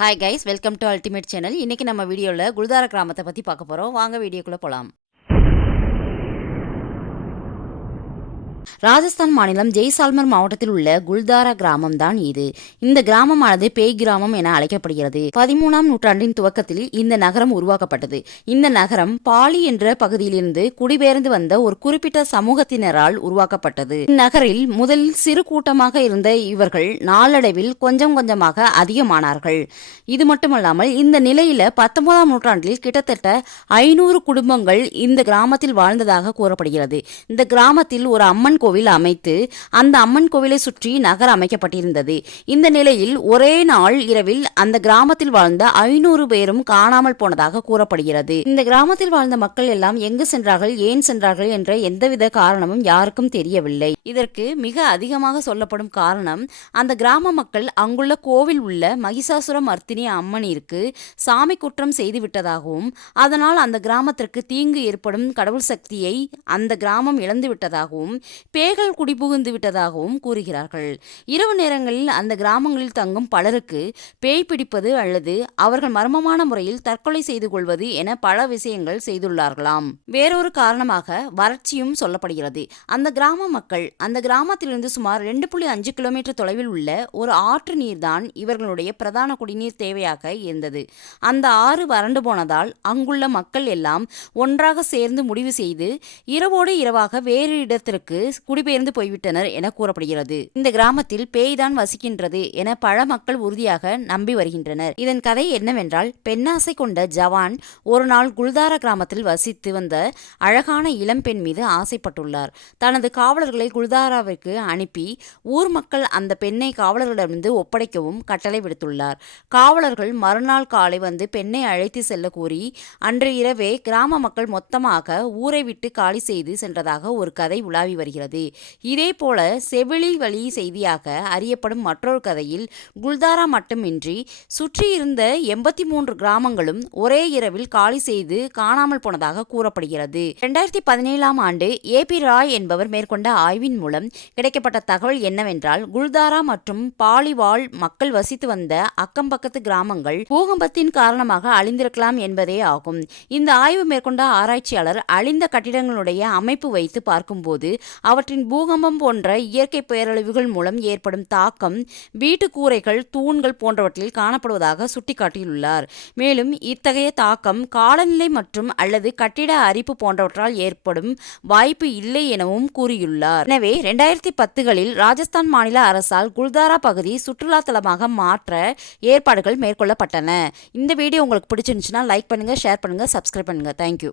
Hi guys, welcome to ultimate channel. இன்றைக்கி நம்ம வீடியோவில் குல்தாரா கிராமத்தை பற்றி பார்க்க போகிறோம். வாங்க வீடியோக்குள்ளே போகலாம். ராஜஸ்தான் மாநிலம் ஜெய்சால்மர் மாவட்டத்தில் உள்ள குல்தாரா கிராமம் தான் இது. இந்த கிராமமானது பேய் கிராமம் என அழைக்கப்படுகிறது. 13ஆம் நூற்றாண்டின் துவக்கத்தில் இந்த நகரம் உருவாக்கப்பட்டது. இந்த நகரம் பாலி என்ற பகுதியிலிருந்து குடிபெயர்ந்து வந்த ஒரு குறிப்பிட்ட சமூகத்தினரால் உருவாக்கப்பட்டது. இந்நகரில் முதலில் சிறு கூட்டமாக இருந்த இவர்கள் நாளடைவில் கொஞ்சம் கொஞ்சமாக அதிகமானார்கள். இது மட்டுமல்லாமல் இந்த நிலையில 19ஆம் நூற்றாண்டில் கிட்டத்தட்ட 500 குடும்பங்கள் இந்த கிராமத்தில் வாழ்ந்ததாக கூறப்படுகிறது. இந்த கிராமத்தில் ஒரு அம்மன் கோவில் அமைத்து அந்த அம்மன் கோவிலை சுற்றி நகர் அமைக்கப்பட்டிருந்தது. இந்த நிலையில் ஒரே நாள் இரவில் அந்த கிராமத்தில் வாழ்ந்த 500 பேரும் காணாமல் போனதாக கூறப்படுகிறது. இந்த கிராமத்தில் வாழ்ந்த மக்கள் எல்லாம் எங்கு சென்றார்கள், ஏன் சென்றார்கள் என்ற எந்தவித காரணமும் யாருக்கும் தெரியவில்லை. இதற்கு மிக அதிகமாக சொல்லப்படும் காரணம், அந்த கிராம மக்கள் அங்குள்ள கோவில் உள்ள மகிஷாசுர மர்த்தினி அம்மனிற்கு சாமி குற்றம் செய்து விட்டதாகவும் அதனால் அந்த கிராமத்திற்கு தீங்கு ஏற்படும் கடவுள் சக்தியை அந்த கிராமம் இழந்து விட்டதாகவும் பேய்கள் குடிபுகுந்து விட்டதாகவும் கூறுகிறார்கள். இரவு நேரங்களில் அந்த கிராமங்களில் தங்கும் பலருக்கு பேய் பிடிப்பது அல்லது அவர்கள் மர்மமான முறையில் தற்கொலை செய்து கொள்வது என பல விஷயங்கள் செய்துள்ளார்களாம். வேறொரு காரணமாக வறட்சியும் சொல்லப்படுகிறது. அந்த கிராம மக்கள் அந்த கிராமத்திலிருந்து சுமார் 2.5 கிலோமீட்டர் தொலைவில் உள்ள ஒரு ஆற்று நீர்தான் இவர்களுடைய பிரதான குடிநீர் தேவையாக இருந்தது. அந்த ஆறு வறண்டு போனதால் அங்குள்ள மக்கள் எல்லாம் ஒன்றாக சேர்ந்து முடிவு செய்து இரவோடு இரவாக வேறு இடத்திற்கு குடிபெயர்ந்து போய்விட்டனர் என கூறப்படுகிறது. இந்த கிராமத்தில் பேய்தான் வசிக்கின்றது என பல மக்கள் உறுதியாக நம்பி வருகின்றனர். இதன் கதை என்னவென்றால், பெண்ணாசை கொண்ட ஜவான் ஒரு நாள் குல்தாரா கிராமத்தில் வசித்து வந்த அழகான இளம் பெண் மீது ஆசைப்பட்டுள்ளார். தனது காவலர்களை குல்தாராவிற்கு அனுப்பி ஊர் மக்கள் அந்த பெண்ணை காவலர்களிடமிருந்து ஒப்படைக்கவும் கட்டளை விடுத்துள்ளார். காவலர்கள் மறுநாள் காலை வந்து பெண்ணை அழைத்து செல்ல கூறி அன்று இரவே கிராம மக்கள் மொத்தமாக ஊரை விட்டு காலி செய்து சென்றதாக ஒரு கதை உலாவி வருகிறது. இதே போல செவிலி வழி செய்தியாக அறியப்படும் மற்றொரு கதையில் குல்தாரா மட்டுமின்றி சுற்றியிருந்த 83 கிராமங்களும் ஒரே இரவில் காலி செய்து காணாமல் போனதாக கூறப்படுகிறது. 2017ஆம் ஆண்டு ஏபி ராய் என்பவர் மேற்கொண்ட ஆய்வின் மூலம் கிடைக்கப்பட்ட தகவல் என்னவென்றால், குல்தாரா மற்றும் பாலிவால் மக்கள் வசித்து வந்த அக்கம்பக்கத்து கிராமங்கள் பூகம்பத்தின் காரணமாக அழிந்திருக்கலாம் என்பதே ஆகும். இந்த ஆய்வு மேற்கொண்ட ஆராய்ச்சியாளர் அழிந்த கட்டிடங்களுடைய அமைப்பு வைத்து பார்க்கும்போது அவற்றின் பூகம்பம் போன்ற இயற்கை பேரழிவுகள் மூலம் ஏற்படும் தாக்கம் வீட்டு கூரைகள், தூண்கள் போன்றவற்றில் காணப்படுவதாக சுட்டிக்காட்டியுள்ளார். மேலும் இத்தகைய தாக்கம் காலநிலை மற்றும் அல்லது கட்டிட அரிப்பு போன்றவற்றால் ஏற்படும் வாய்ப்பு இல்லை எனவும் கூறியுள்ளார். எனவே 2010களில் ராஜஸ்தான் மாநில அரசால் குல்தாரா பகுதி சுற்றுலா தலமாக மாற்ற ஏற்பாடுகள் மேற்கொள்ளப்பட்டன. இந்த வீடியோ உங்களுக்கு பிடிச்சிருந்துச்சுன்னா லைக் பண்ணுங்க, ஷேர் பண்ணுங்க, சப்ஸ்கிரைப் பண்ணுங்க. தேங்க்யூ.